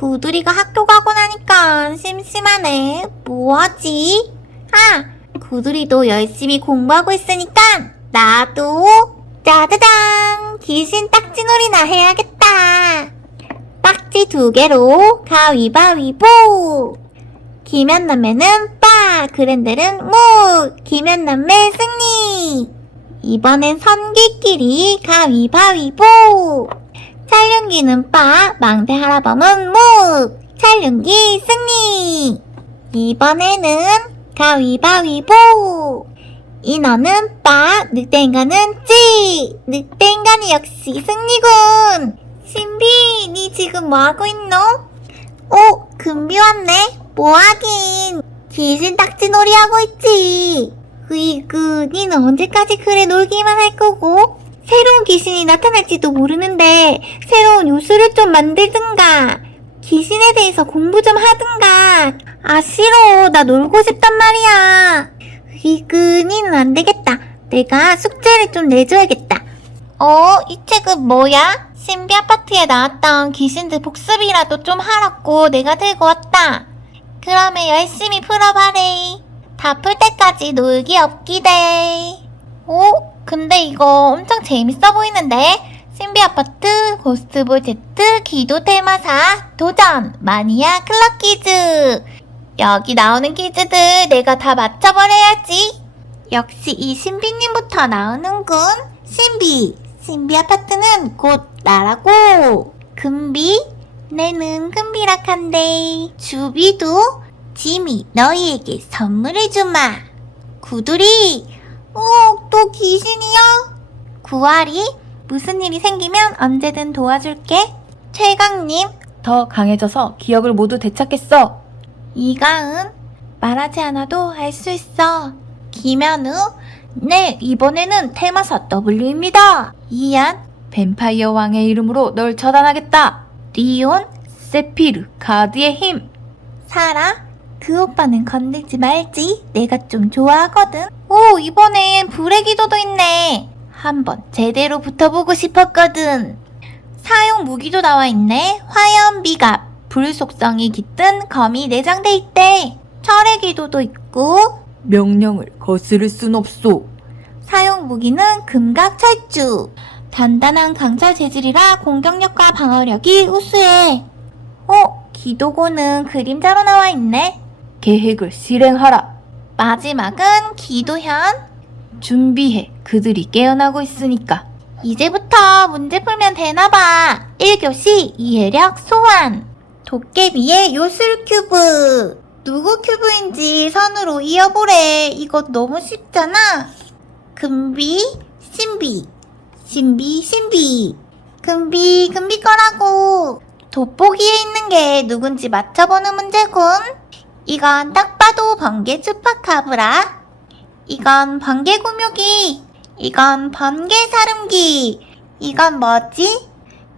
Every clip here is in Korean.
구두리가 학교 가고 나니까 심심하네. 뭐하지? 아, 구두리도 열심히 공부하고 있으니까 나도 짜자잔 귀신 딱지놀이나 해야겠다. 딱지 두 개로 가위바위보. 김연남매는 빠, 그랜델은 무, 김연남매 승리. 이번엔 선기끼리 가위바위보. 찰룡기는 빠, 망대 할아범은 무, 찰룡기 승리. 이번에는 가위바위보. 인어는 빠, 늑대인간은 찌. 늑대인간이 역시 승리군. 신비, 니 지금 뭐하고 있노? 오, 금비 왔네. 뭐하긴. 귀신 딱지 놀이 하고 있지. 으이그, 니는 언제까지 그래 놀기만 할 거고? 새로운 귀신이 나타날지도 모르는데, 새로운 요술을 좀 만들든가. 귀신에 대해서 공부 좀 하든가. 아, 싫어. 나 놀고 싶단 말이야. 니는 안 되겠다. 내가 숙제를 좀 내줘야겠다. 어, 이 책은 뭐야? 신비 아파트에 나왔던 귀신들 복습이라도 좀 하라고 내가 들고 왔다. 그러면 열심히 풀어봐래. 다 풀 때까지 놀기 없기대. 오, 근데 이거 엄청 재밌어 보이는데? 신비 아파트, 고스트볼 Z, 기도 테마사, 도전, 마니아 클럽 퀴즈. 여기 나오는 퀴즈들 내가 다 맞춰버려야지. 역시 이 신비님부터 나오는군. 신비. 신비 아파트는 곧 나라고. 금비. 내는 금비락한데. 주비도. 지미 너희에게 선물을 주마. 구두리. 어, 또 귀신이야? 구아리. 무슨 일이 생기면 언제든 도와줄게. 최강님. 더 강해져서 기억을 모두 되찾겠어. 이가은. 말하지 않아도 알 수 있어. 김현우. 네, 이번에는 테마사 W입니다. 이안. 뱀파이어 왕의 이름으로 널 처단하겠다. 리온. 세피르 가드의 힘. 사라. 그 오빠는 건들지 말지. 내가 좀 좋아하거든. 오, 이번엔 불의 기도도 있네. 한번 제대로 붙어보고 싶었거든. 사용 무기도 나와 있네. 화염 비갑. 불 속성이 깃든 검이 내장돼 있대. 철의 기도도 있고. 명령을 거스를 순 없소. 사용 무기는 금각 철주. 단단한 강철 재질이라 공격력과 방어력이 우수해. 어, 기도고는 그림자로 나와 있네. 계획을 실행하라. 마지막은 기도현. 준비해. 그들이 깨어나고 있으니까. 이제부터 문제 풀면 되나봐. 1교시 이해력 소환. 도깨비의 요술 큐브. 누구 큐브인지 선으로 이어보래. 이거 너무 쉽잖아. 금비, 신비. 신비, 신비. 금비, 금비 거라고. 돋보기에 있는 게 누군지 맞춰보는 문제군. 이건 딱 봐도 번개 추파카브라. 이건 번개 구묘기. 이건 번개 사름기. 이건 뭐지?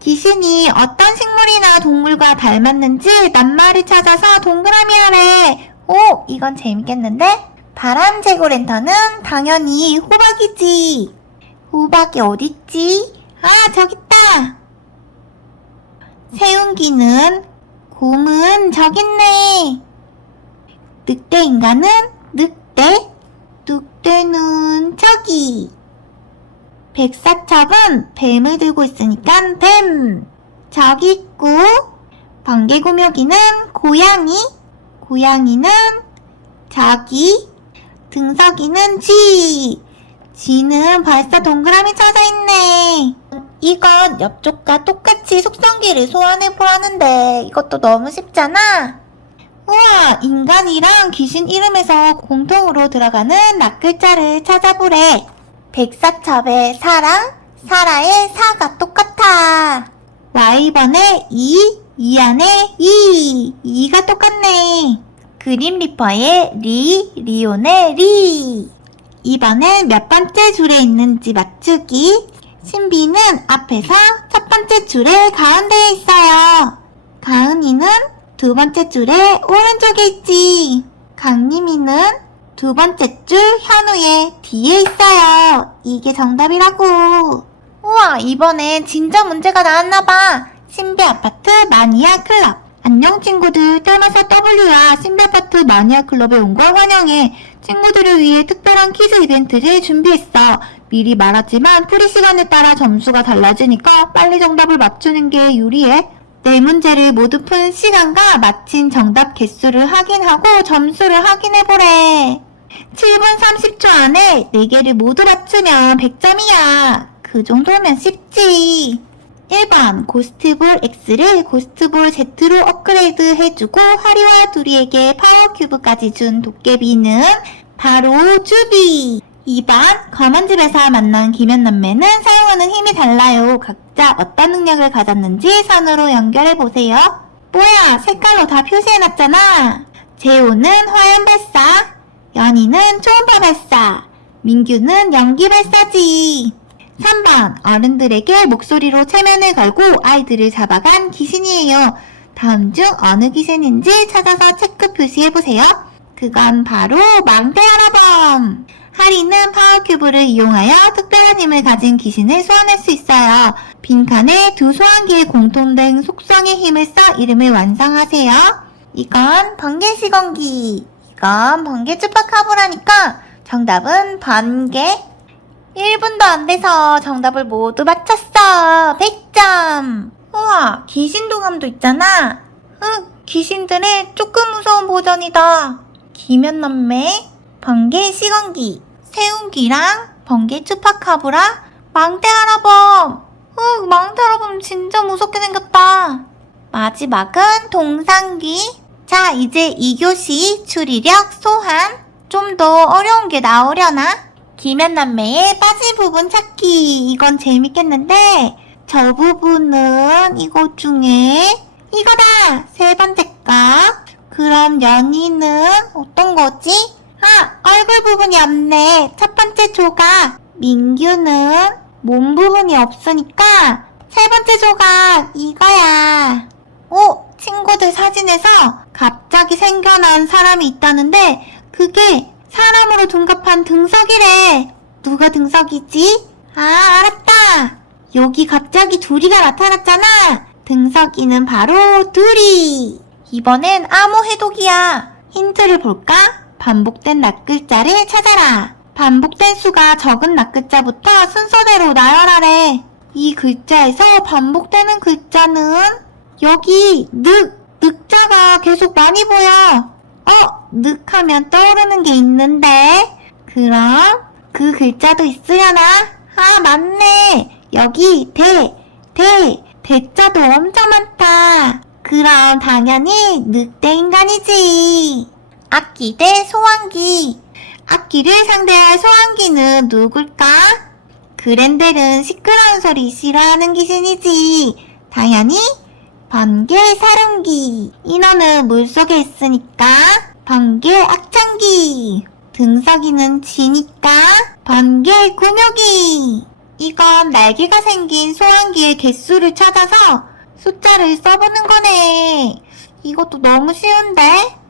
귀신이 어떤 식물이나 동물과 닮았는지 낱말을 찾아서 동그라미 하래. 오, 이건 재밌겠는데? 바람 제고 랜턴은 당연히 호박이지. 호박이 어딨지? 아, 저기있다. 세운기는 곰은 저딨네. 늑대 인간은 늑대. 늑대는 저기. 백사첩은 뱀을 들고 있으니까 뱀. 저기 있고, 번개구묘기는 고양이. 고양이는 저기. 등석이는 쥐. 쥐는 벌써 동그라미 쳐져 있네. 이건 옆쪽과 똑같이 속성기를 소환해 보라는데 이것도 너무 쉽잖아. 우와, 인간이랑 귀신 이름에서 공통으로 들어가는 낱글자를 찾아보래. 백사첩의 사랑, 사라의 사가 똑같아. 와이번의 이, 이안의 이, 이가 똑같네. 그림 리퍼의 리, 리온의 리. 이번엔 몇 번째 줄에 있는지 맞추기. 신비는 앞에서 첫 번째 줄에 가운데에 있어요. 가은이는 두 번째 줄에 오른쪽에 있지. 강림이는 두 번째 줄 현우의 뒤에 있어요. 이게 정답이라고. 우와, 이번엔 진짜 문제가 나왔나봐. 신비 아파트 마니아 클럽. 안녕 친구들, 텔마사 W야 신비 아파트 마니아 클럽에 온 걸 환영해. 친구들을 위해 특별한 퀴즈 이벤트를 준비했어. 미리 말하지만 프리 시간에 따라 점수가 달라지니까 빨리 정답을 맞추는 게 유리해. 네 문제를 모두 푼 시간과 맞힌 정답 개수를 확인하고 점수를 확인해보래. 7분 30초 안에 4개를 모두 맞추면 100점이야. 그 정도면 쉽지. 1번 고스트볼 X를 고스트볼 Z로 업그레이드 해주고 하리와 두리에게 파워 큐브까지 준 도깨비는 바로 주비. 2번 검은 집에서 만난 김연남매는 사용하는 힘이 달라요. 각 자 어떤 능력을 가졌는지 선으로 연결해 보세요. 뭐야 색깔로 다 표시해 놨잖아. 재호는 화염 발사, 연희는 초음파 발사, 민규는 연기 발사지. 3번 어른들에게 목소리로 체면을 걸고 아이들을 잡아간 귀신이에요. 다음 중 어느 귀신인지 찾아서 체크 표시해보세요. 그건 바로 망대 할아범. 하리는 파워큐브를 이용하여 특별한 힘을 가진 귀신을 소환할 수 있어요. 빈칸에 두 소환기의 공통된 속성의 힘을 써 이름을 완성하세요. 이건 번개 시건기. 이건 번개 쭈파카브라니까 정답은 번개. 1분도 안 돼서 정답을 모두 맞췄어. 100점. 우와, 귀신도감도 있잖아. 응, 귀신들의 조금 무서운 버전이다. 기면남매, 번개 시건기, 세운기랑 번개 추파카브라, 망대 할아범. 응, 망대 할아범 진짜 무섭게 생겼다. 마지막은 동상기. 자, 이제 2교시 추리력 소환. 좀 더 어려운 게 나오려나? 기면남매의 빠진 부분 찾기. 이건 재밌겠는데, 저 부분은 이것 중에 이거다! 세 번째 거. 그럼 연희는 어떤 거지? 아, 얼굴 부분이 없네. 첫 번째 조각. 민규는 몸 부분이 없으니까 세 번째 조각 이거야. 오, 친구들 사진에서 갑자기 생겨난 사람이 있다는데 그게 사람으로 둔갑한 등석이래. 누가 등석이지? 아, 알았다. 여기 갑자기 두리가 나타났잖아. 등석이는 바로 두리. 이번엔 암호 해독이야. 힌트를 볼까? 반복된 낱글자를 찾아라. 반복된 수가 적은 낱글자부터 순서대로 나열하래. 이 글자에서 반복되는 글자는 여기 늑, 늑자가 계속 많이 보여. 어, 늑 하면 떠오르는 게 있는데. 그럼 그 글자도 있으려나? 아, 맞네. 여기 대, 대, 대자도 엄청 많다. 그럼 당연히 늑대 인간이지. 악기 대 소환기. 악기를 상대할 소환기는 누굴까? 그랜델은 시끄러운 소리 싫어하는 귀신이지. 당연히 번개 사릉기. 인어는 물속에 있으니까 번개 악창기. 등석이는 지니까 번개 구묘기. 이건 날개가 생긴 소환기의 개수를 찾아서 숫자를 써보는 거네. 이것도 너무 쉬운데?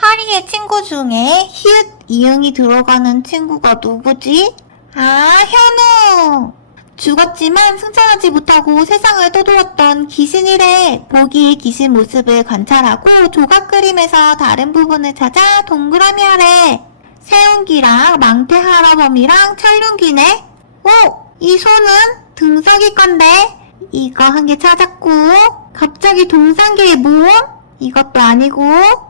하리의 친구 중에 히읗 이응이 들어가는 친구가 누구지? 아, 현우! 죽었지만 승천하지 못하고 세상을 떠돌았던 귀신이래. 보기의 귀신 모습을 관찰하고 조각 그림에서 다른 부분을 찾아 동그라미 하래. 세운기랑 망태 할아범이랑 철륜기네. 오! 이 손은 등석이 건데. 이거 한 개 찾았고. 갑자기 동상계의 모험? 이것도 아니고.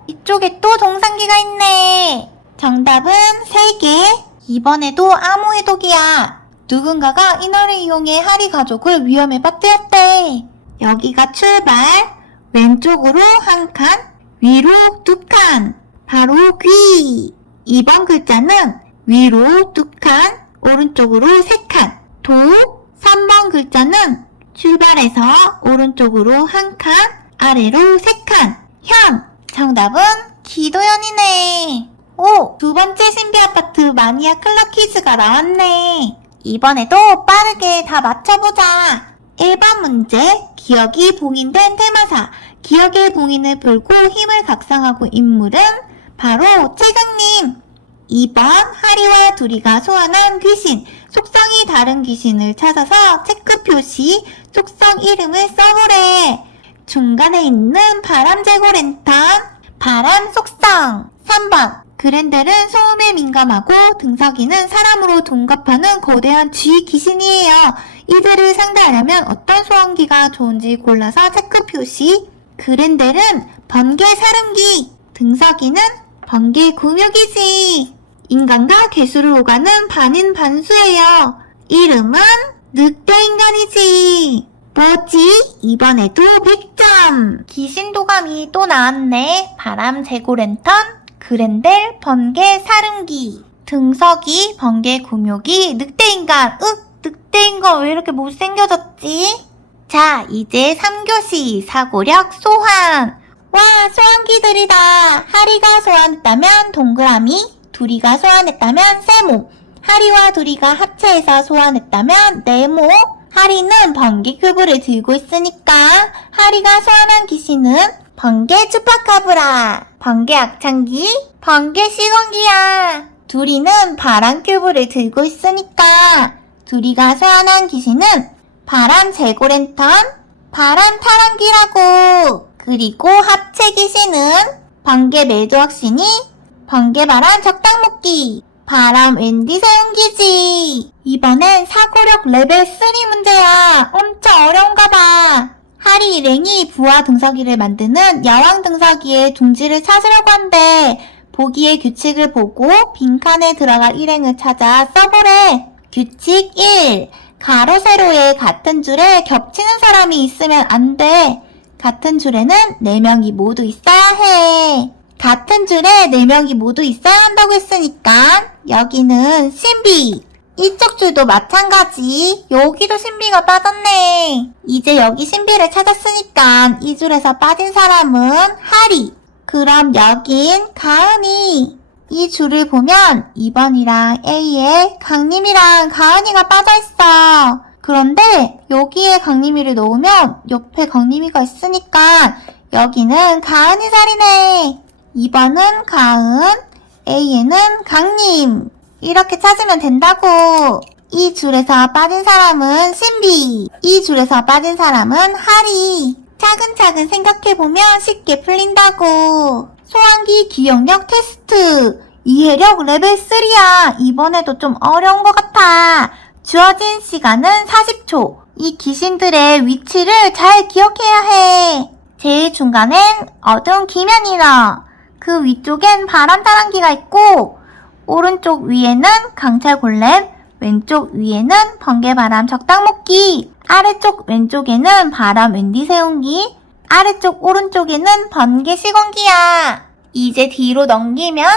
이쪽에 또 동상기가 있네. 정답은 3개. 이번에도 암호 해독이야. 누군가가 인어를 이용해 하리 가족을 위험에 빠뜨렸대. 여기가 출발. 왼쪽으로 한 칸, 위로 두 칸. 바로 귀. 2번 글자는 위로 두 칸, 오른쪽으로 세 칸. 도. 3번 글자는 출발해서 오른쪽으로 한 칸, 아래로 세 칸. 현. 정답은 기도현이네. 오, 두 번째 신비 아파트 마니아 클럽 퀴즈가 나왔네. 이번에도 빠르게 다 맞춰보자. 1번 문제, 기억이 봉인된 테마사. 기억의 봉인을 풀고 힘을 각성하고 인물은 바로 최강님. 2번, 하리와 두리가 소환한 귀신. 속성이 다른 귀신을 찾아서 체크 표시, 속성 이름을 써보래. 중간에 있는 바람제고 랜턴, 바람 속성. 3번. 그랜델은 소음에 민감하고 등석이는 사람으로 동갑하는 거대한 쥐 귀신이에요. 이들을 상대하려면 어떤 소음기가 좋은지 골라서 체크 표시. 그랜델은 번개 사름기, 등석이는 번개 구묘기지. 인간과 괴수를 오가는 반인 반수예요. 이름은 늑대인간이지. 뭐지? 이번에도 100점. 귀신 도감이 또 나왔네. 바람 제고 랜턴, 그랜델, 번개 사름기, 등석이, 번개 구묘기, 늑대인간. 윽! 늑대인간 왜 이렇게 못생겨졌지? 자, 이제 3교시 사고력 소환. 와, 소환기들이다. 하리가 소환했다면 동그라미, 두리가 소환했다면 세모, 하리와 두리가 합체해서 소환했다면 네모, 하리는 번개 큐브를 들고 있으니까 하리가 소환한 귀신은 번개 주파카브라, 번개 악창기, 번개 시건기야. 두리는 바람 큐브를 들고 있으니까 두리가 소환한 귀신은 바람 제고랜턴, 바람 타랑기라고. 그리고 합체 귀신은 번개 매도학신이 번개 바람 적당목기, 바람 웬디 사용기지. 이번엔 사고력 레벨 3 문제야. 엄청 어려운가 봐. 하리 일행이 부하 등서기를 만드는 여왕 등서기의 둥지를 찾으려고 한대. 보기의 규칙을 보고 빈칸에 들어갈 일행을 찾아 써보래. 규칙 1. 가로 세로에 같은 줄에 겹치는 사람이 있으면 안 돼. 같은 줄에는 4명이 모두 있어야 해. 같은 줄에 4명이 모두 있어야 한다고 했으니까 여기는 신비. 이쪽 줄도 마찬가지. 여기도 신비가 빠졌네. 이제 여기 신비를 찾았으니까 이 줄에서 빠진 사람은 하리. 그럼 여긴 가은이. 이 줄을 보면 2번이랑 A에 강림이랑 가은이가 빠져있어. 그런데 여기에 강림이를 넣으면 옆에 강림이가 있으니까 여기는 가은이 자리네. 2번은 가은, A에는 강림. 이렇게 찾으면 된다고. 이 줄에서 빠진 사람은 신비. 이 줄에서 빠진 사람은 하리. 차근차근 생각해보면 쉽게 풀린다고. 소환기 기억력 테스트. 이해력 레벨 3야. 이번에도 좀 어려운 것 같아. 주어진 시간은 40초. 이 귀신들의 위치를 잘 기억해야 해. 제일 중간엔 어두운 기면이너. 그 위쪽엔 바람타랑기가 있고, 오른쪽 위에는 강철 골렘, 왼쪽 위에는 번개바람 적당목기, 아래쪽 왼쪽에는 바람 웬디 세운기, 아래쪽 오른쪽에는 번개 시건기야. 이제 뒤로 넘기면,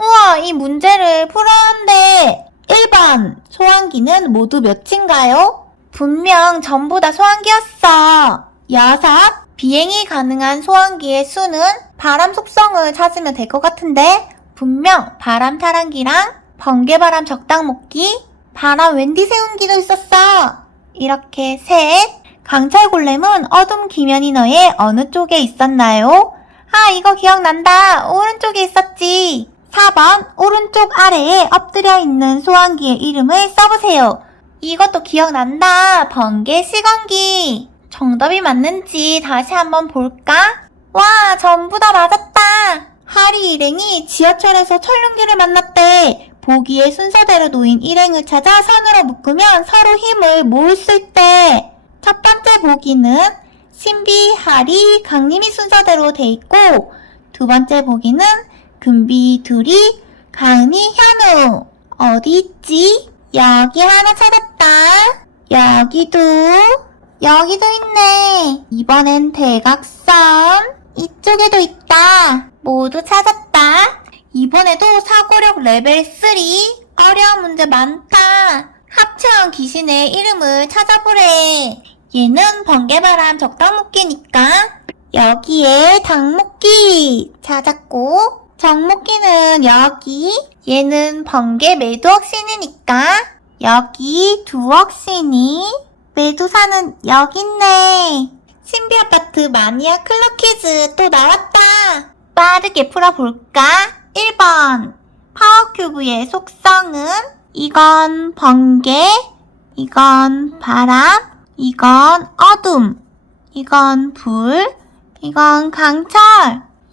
우와, 이 문제를 풀었는데, 1번, 소환기는 모두 몇인가요? 분명 전부 다 소환기였어. 6. 비행이 가능한 소환기의 수는 바람 속성을 찾으면 될 것 같은데, 분명 바람 타랑기랑 번개바람 적당목기, 바람 웬디 세운기도 있었어. 이렇게 셋. 강철 골렘은 어둠 기면이 너의 어느 쪽에 있었나요? 아, 이거 기억난다. 오른쪽에 있었지. 4번, 오른쪽 아래에 엎드려 있는 소환기의 이름을 써보세요. 이것도 기억난다. 번개 시건기. 정답이 맞는지 다시 한번 볼까? 와, 전부 다 맞았다. 하리 일행이 지하철에서 철lun기를 만났대. 보기의 순서대로 놓인 일행을 찾아 선으로 묶으면 서로 힘을 모을 수 있대. 첫 번째 보기는 신비, 하리, 강림이 순서대로 돼 있고, 두 번째 보기는 금비, 두리, 가은이, 현우. 어디 있지? 여기 하나 찾았다. 여기도, 여기도 있네. 이번엔 대각선. 이쪽에도 있다. 모두 찾았다. 이번에도 사고력 레벨 3. 어려운 문제 많다. 합체한 귀신의 이름을 찾아보래. 얘는 번개바람 적당목기니까 여기에 당목기 찾았고 정목기는 여기 얘는 번개 매두억신이니까 여기 두억신이 매두사는 여기 있네 신비 아파트 마니아 클럽 퀴즈 또 나왔다 빠르게 풀어볼까? 1번 파워 큐브의 속성은 이건 번개 이건 바람 이건 어둠 이건 불, 이건 강철.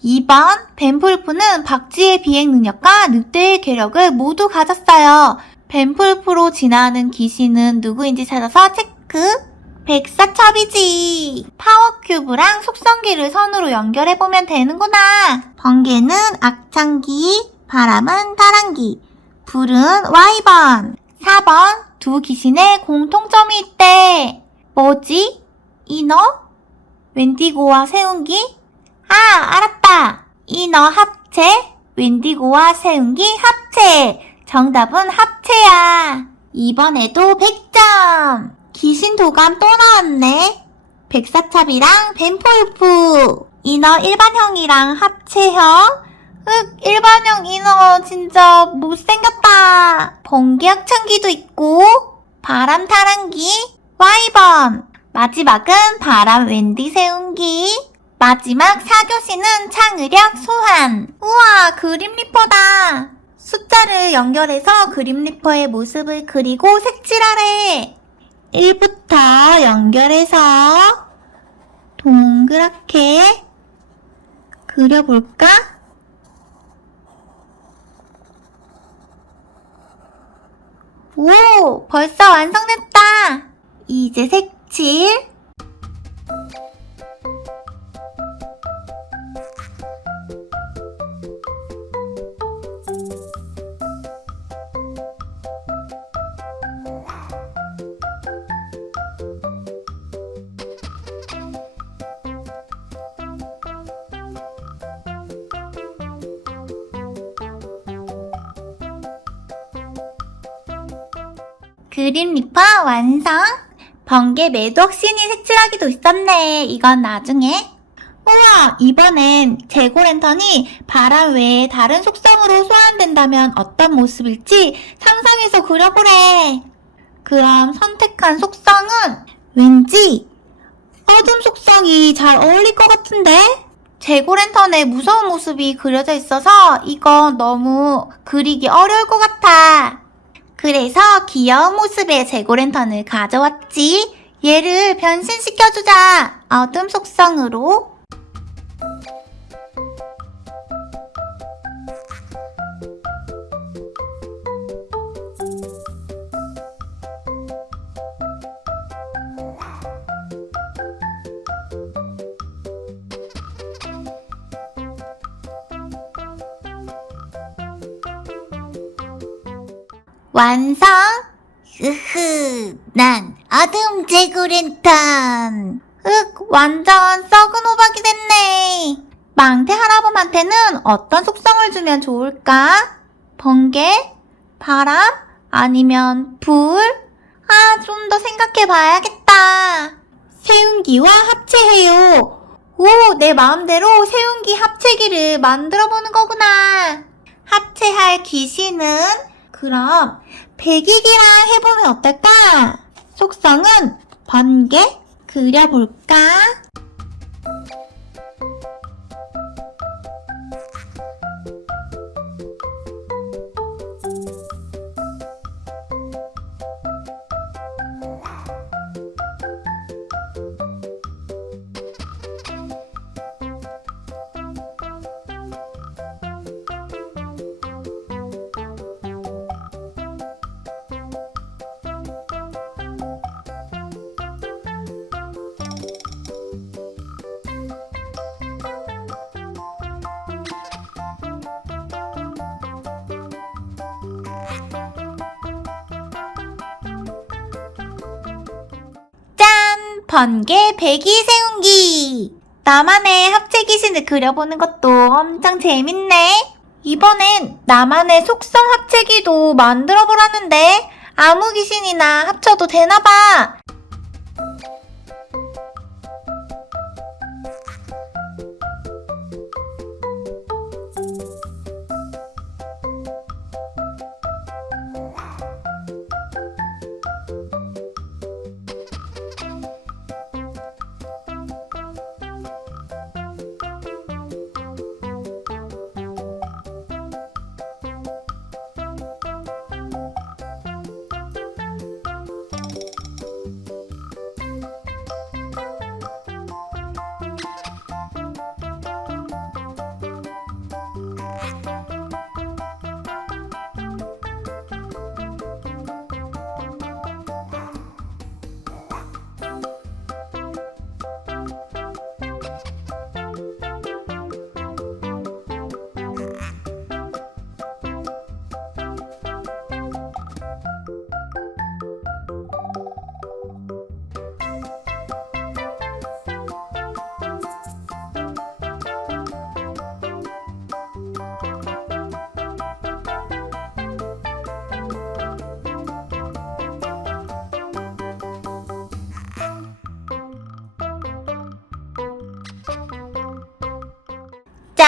2번 벤풀프는 박쥐의 비행 능력과 늑대의 괴력을 모두 가졌어요. 벤풀프로 진화하는 귀신은 누구인지 찾아서 체크. 백사첩이지. 파워큐브랑 속성기를 선으로 연결해보면 되는구나. 번개는 악창기, 바람은 다랑기, 불은 와이번. 4번 두 귀신의 공통점이 있대. 뭐지? 이너? 웬디고와 세운기? 아, 알았다. 이너 합체, 웬디고와 세운기 합체. 정답은 합체야. 이번에도 100점. 귀신 도감 또 나왔네. 백사찹이랑 벤폴프. 이너 일반형이랑 합체형. 흑, 일반형 이너 진짜 못생겼다. 번개 학창기도 있고, 바람 타랑기, 와이번. 마지막은 바람 웬디 세운기. 마지막 4교시는 창의력 소환. 우와, 그림 리퍼다. 숫자를 연결해서 그림 리퍼의 모습을 그리고 색칠하래. 1부터 연결해서 동그랗게 그려볼까? 오, 벌써 완성됐다. 이제 색칠. 그림 리퍼 완성. 번개 매독 신이 색칠하기도 있었네. 이건 나중에. 우와, 이번엔 재고 랜턴이 바람 외에 다른 속성으로 소환된다면 어떤 모습일지 상상해서 그려보래. 그럼 선택한 속성은 왠지 어둠 속성이 잘 어울릴 것 같은데? 재고 랜턴에 무서운 모습이 그려져 있어서 이건 너무 그리기 어려울 것 같아. 그래서 귀여운 모습의 재고랜턴을 가져왔지. 얘를 변신시켜주자. 어둠 속성으로. 완성! 으흐, 난 어둠 재구랜턴. 흑, 완전 썩은 호박이 됐네. 망태 할아범한테는 어떤 속성을 주면 좋을까? 번개? 바람? 아니면 불? 아, 좀 더 생각해 봐야겠다. 세운기와 합체해요. 오, 내 마음대로 세운기 합체기를 만들어 보는 거구나. 합체할 귀신은 그럼 백이기랑 해보면 어떨까? 속성은 번개 그려볼까? 번개 배기 세운기! 나만의 합체 귀신을 그려보는 것도 엄청 재밌네. 이번엔 나만의 속성 합체기도 만들어 보라는데 아무 귀신이나 합쳐도 되나봐.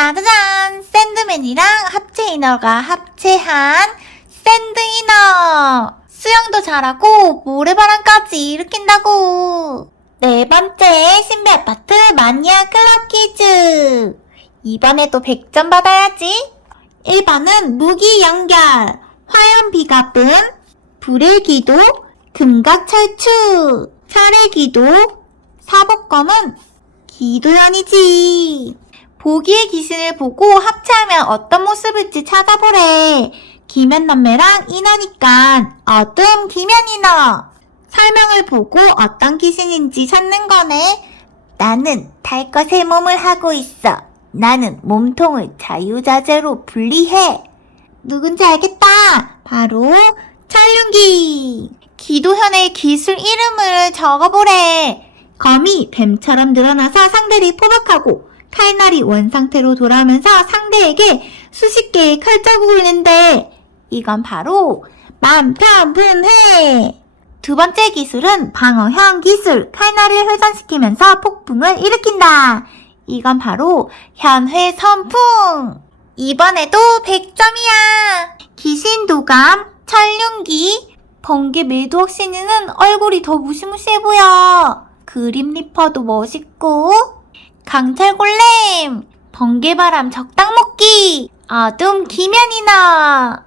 짜자잔! 샌드맨이랑 합체 이너가 합체한 샌드 이너! 수영도 잘하고 모래바람까지 일으킨다고! 네 번째 신비 아파트 마니아 클럽 퀴즈! 이번에도 100점 받아야지! 1번은 무기 연결, 화염 비갑음, 불의 기도, 금각 철추, 철의 기도, 사복검은 기도연이지. 보기의 귀신을 보고 합체하면 어떤 모습일지 찾아보래. 기면남매랑 인어니까 어둠 기면인어. 설명을 보고 어떤 귀신인지 찾는 거네. 나는 탈 것의 몸을 하고 있어. 나는 몸통을 자유자재로 분리해. 누군지 알겠다. 바로 찰윤기. 기도현의 기술 이름을 적어보래. 검이 뱀처럼 늘어나서 상대를 포박하고 칼날이 원상태로 돌아오면서 상대에게 수십 개의 칼자국을 낸대. 이건 바로 만편분해. 두 번째 기술은 방어형 기술. 칼날을 회전시키면서 폭풍을 일으킨다. 이건 바로 현회 선풍. 이번에도 100점이야. 귀신 도감, 철륜기, 번개 매두억 신이는 얼굴이 더 무시무시해 보여. 그림 리퍼도 멋있고, 강철 골렘, 번개바람 적당 먹기, 어둠 기면이나.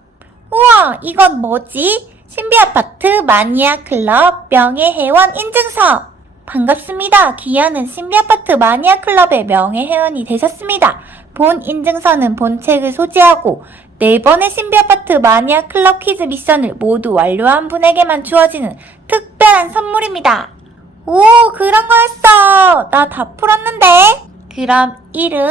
우와, 이건 뭐지? 신비 아파트 마니아 클럽 명예 회원 인증서. 반갑습니다. 기아는 신비 아파트 마니아 클럽의 명예 회원이 되셨습니다. 본 인증서는 본 책을 소지하고 네 번의 신비 아파트 마니아 클럽 퀴즈 미션을 모두 완료한 분에게만 주어지는 특별한 선물입니다. 오, 그런 거였어. 나 다 풀었는데. 그럼 이름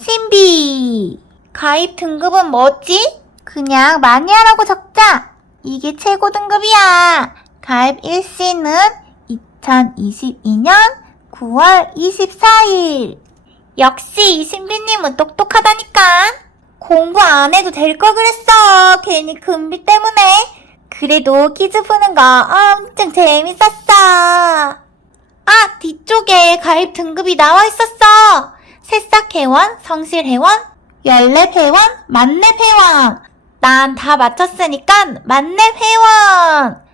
신비. 가입 등급은 뭐지? 그냥 마니아라고 적자. 이게 최고 등급이야. 가입 일시는 2022년 9월 24일. 역시 이 신비님은 똑똑하다니까. 공부 안 해도 될 걸 그랬어. 괜히 금비 때문에. 그래도 퀴즈 푸는 거 엄청 재밌었어. 아, 뒤쪽에 가입 등급이 나와 있었어. 새싹 회원, 성실 회원, 열랩 회원, 만렙 회원. 난 다 맞췄으니까 만렙 회원.